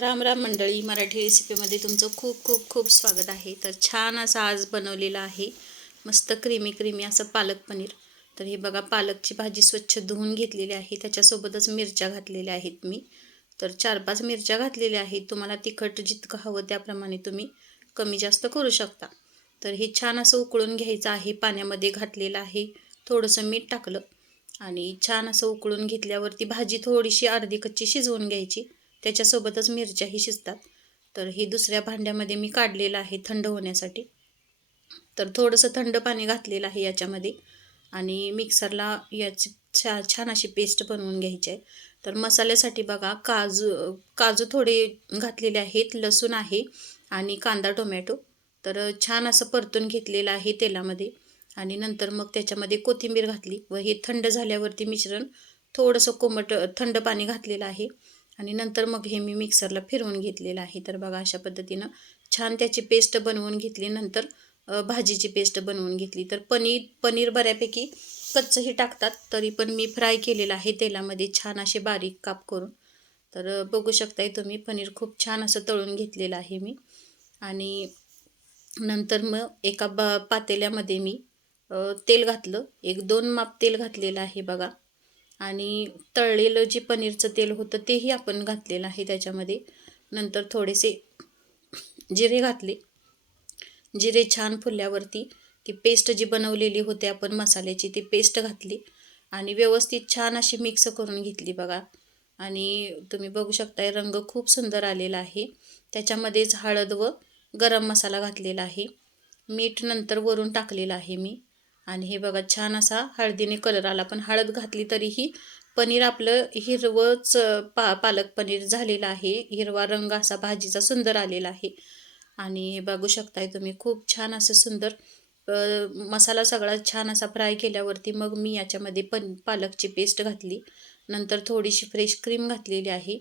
राम राम मंडळी मराठी रेसिपीमध्ये तुमचं खूप खूप खूप स्वागत आहे. तर छान असा आज बनवलेला आहे मस्त क्रीमी क्रीमी असं पालक पनीर. तर हे बघा पालकची भाजी स्वच्छ धुवून घेतलेली आहे. त्याच्यासोबतच मिरच्या घातलेल्या आहेत मी. तर चार पाच मिरच्या घातलेल्या आहेत. तुम्हाला तिखट जितकं हवं त्याप्रमाणे तुम्ही कमी जास्त करू शकता. तर हे छान असं उकळून घ्यायचं आहे पाण्यामध्ये घातलेलं आहे. थोडंसं मीठ टाकलं आणि छान असं उकळून घेतल्यावरती भाजी थोडीशी अर्धी कच्ची शिजवून घ्यायची. त्याच्यासोबतच मिरच्याही शिजतात. तर हे दुसऱ्या भांड्यामध्ये मी काढलेलं आहे थंड होण्यासाठी. तर थोडंसं थंड पाणी घातलेलं आहे याच्यामध्ये. आणि मिक्सरला याची छा छान अशी पेस्ट बनवून घ्यायची आहे. तर मसाल्यासाठी बघा काजू काजू थोडे घातलेले आहेत लसूण आहे आणि कांदा टोमॅटो. तर छान असं परतून घेतलेलं आहे तेलामध्ये. आणि नंतर मग त्याच्यामध्ये कोथिंबीर घातली व हे थंड झाल्यावरती मिश्रण थोडंसं कोमट थंड पाणी घातलेलं आहे. आणि नंतर मग हे मी मिक्सरला फिरवून घेतलेलं आहे. तर बघा अशा पद्धतीनं छान त्याची पेस्ट बनवून घेतली. नंतर भाजीची पेस्ट बनवून घेतली. तर पनीर पनीर बऱ्यापैकी कच्चंही टाकतात तरी पण मी फ्राय केलेलं आहे तेलामध्ये छान असे बारीक काप करून. तर बघू शकताय तुम्ही पनीर खूप छान असं तळून घेतलेलं आहे मी. आणि नंतर मग एका बा पातेल्यामध्ये मी तेल घातलं. एक दोन माप तेल घातलेलं आहे बघा. आणि तळलेलं जे पनीरचं तेल होतं तेही आपण घातलेलं आहे त्याच्यामध्ये. नंतर थोडेसे जिरे घातले. जिरे छान फुलल्यावरती ती पेस्ट जी बनवलेली होती आपण मसाल्याची ती पेस्ट घातली आणि व्यवस्थित छान अशी मिक्स करून घेतली बघा. आणि तुम्ही बघू शकताय रंग खूप सुंदर आलेला आहे. त्याच्यामध्येच हळद व गरम मसाला घातलेला आहे. मीठ नंतर वरून टाकलेलं आहे मी. आणि हे बघा छान असा हळदीने कलर आला. पण हळद घातली तरीही पनीर आपलं हिरवंच पा पालक पनीर झालेलं आहे. हिरवा रंग असा भाजीचा सुंदर आलेला आहे. आणि हे बघू शकताय तुम्ही खूप छान असं सुंदर मसाला सगळा छान असा फ्राय केल्यावरती मग मी याच्यामध्ये पण पालकची पेस्ट घातली. नंतर थोडीशी फ्रेश क्रीम घातलेली आहे.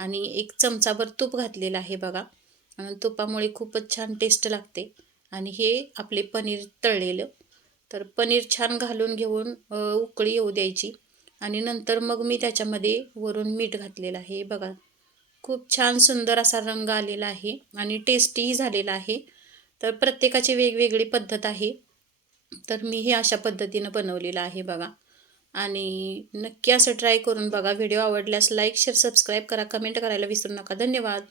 आणि एक चमचाभर तूप घातलेलं आहे बघा. तुपामुळे खूपच छान टेस्ट लागते. आणि हे आपले पनीर तळलेलं. तर पनीर छान घालून घेऊन उकळी येऊ द्यायची. आणि नंतर मग मी त्याच्यामध्ये वरून मीठ घातलेलं आहे. बघा खूप छान सुंदर असा रंग आलेला आहे आणि टेस्टीही झालेला आहे. तर प्रत्येकाची वेगवेगळी पद्धत आहे. तर मी हे अशा पद्धतीनं बनवलेलं आहे बघा. आणि नक्की असं ट्राय करून बघा. व्हिडिओ आवडल्यास लाईक शेअर सबस्क्राईब करा. कमेंट करायला विसरू नका. धन्यवाद.